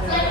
Selain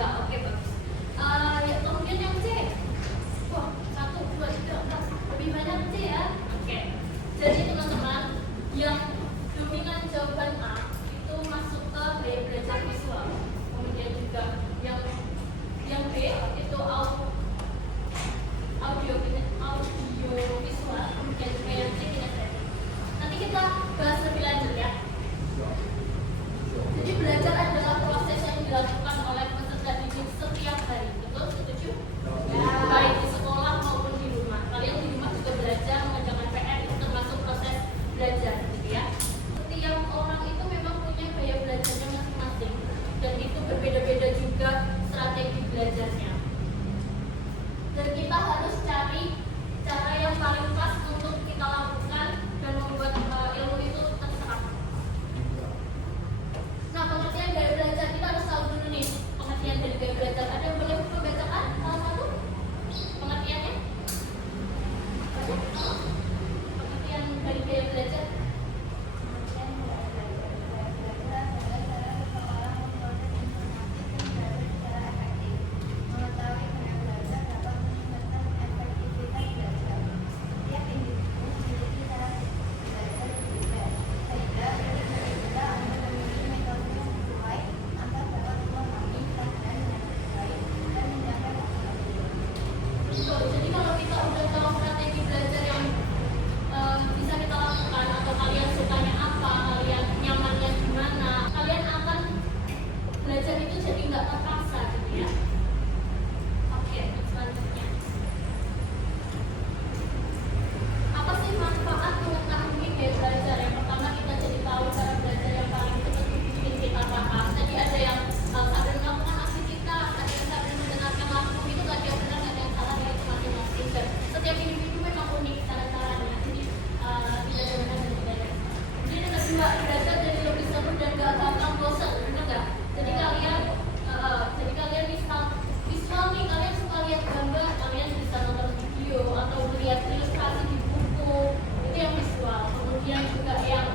tiga. Oke, bagus. Ya, kemudian yang C. Wah, 1, 2, 3, 4. Lebih banyak C ya. Oke. Jadi teman-teman, yang dominan jawaban A itu masuk ke gaya belajar visual. Kemudian juga yang B itu audio visual. Kemudian juga yang C kinestetik. Nanti kita bahas lebih lanjut ya. Jadi belajar adalah proses yang dilakukan oleh peserta didik setiap hari. Betul? Setuju? Ya. Baik di sekolah maupun di rumah. Kalian di rumah juga belajar mengerjakan PR, itu termasuk proses belajar, gitu ya. Setiap orang itu memang punya gaya belajarnya masing-masing, dan itu berbeda-beda juga strategi belajarnya. Dan kita harus cari cara yang paling pas untuk kita lakukan dan membuat ilmu itu terserap. Nah, pengertian gaya belajar kita harus tahu dulu nih. Pengertian dari gaya belajar, ada yang boleh membacakan salah satu pengertiannya? Pengertian dari gaya belajar. Jadi kalau kita udah tahu strategi belajar yang bisa kita lakukan, atau kalian sukanya apa, kalian nyamannya gimana, kalian akan belajar itu jadi nggak terpaksa gitu ya. Oke, selanjutnya. Apa sih manfaat mengetahui gaya belajar? Yang pertama, kita jadi tahu cara belajar yang paling cepat bikin kita paham. Tadi ada yang sambil melakukan aktivitas, ada yang sambil mendengarkan langsung, itu nggak ada yang benar, nggak ada yang salah, itu masing-masing. Dan setiap individu memang unik cara-caranya, jadi tidak ada benar dan tidak ada yang salah. Kemudian yang kedua, belajar jadi lebih seru dan gak gampang bosan, benar nggak? Jadi kalian visual nih, kalian suka lihat gambar, kalian bisa nonton video atau melihat ilustrasi di buku, itu yang visual. Kemudian juga yang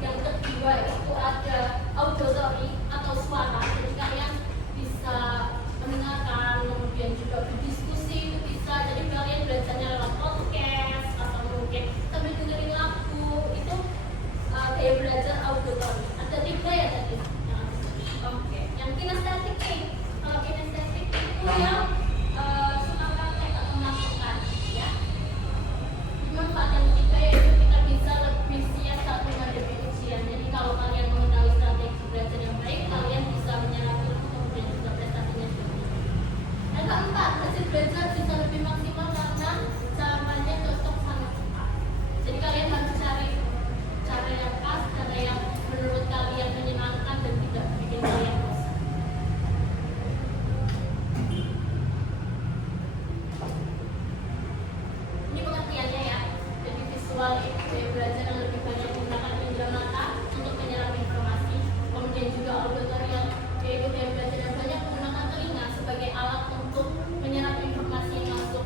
kedua itu ada auditory atau suara, jadi kalian bisa mendengarkan, kemudian juga berdiskusi, itu bisa. Jadi kalian belajarnya lewat podcast atau mungkin sambil dengerin lagu, itu gaya belajar auditory. Ada 3 ya tadi. Oke, yang kinestetik nih. Kalau kinestetik itu yang suka praktek atau melakukan, ya. Manfaat yang ketiga yaitu kita bisa lebih siap saat menghadapi ujian. Jadi kalau kalian mengetahui strategi belajar yang baik, kalian bisa menyerap ilmu, kemudian juga prestasinya juga meningkat. Yang keempat, hasil belajar bisa lebih maksimal karena caranya cocok sama cepat. Jadi kalian harus cari cara yang pas, cara yang menurut kalian menyenangkan dan tidak bikin kalian bosan. Ini pengertiannya ya. Jadi visual itu gaya belajar yang lebih banyak menggunakan indera mata untuk menyerap informasi. Kemudian juga auditorial, yaitu gaya belajar yang banyak menggunakan telinga sebagai alat untuk menyerap informasi yang masuk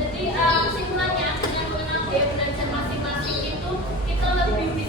Jadi kesimpulannya dengan mengenal gaya belajar masing-masing itu kita lebih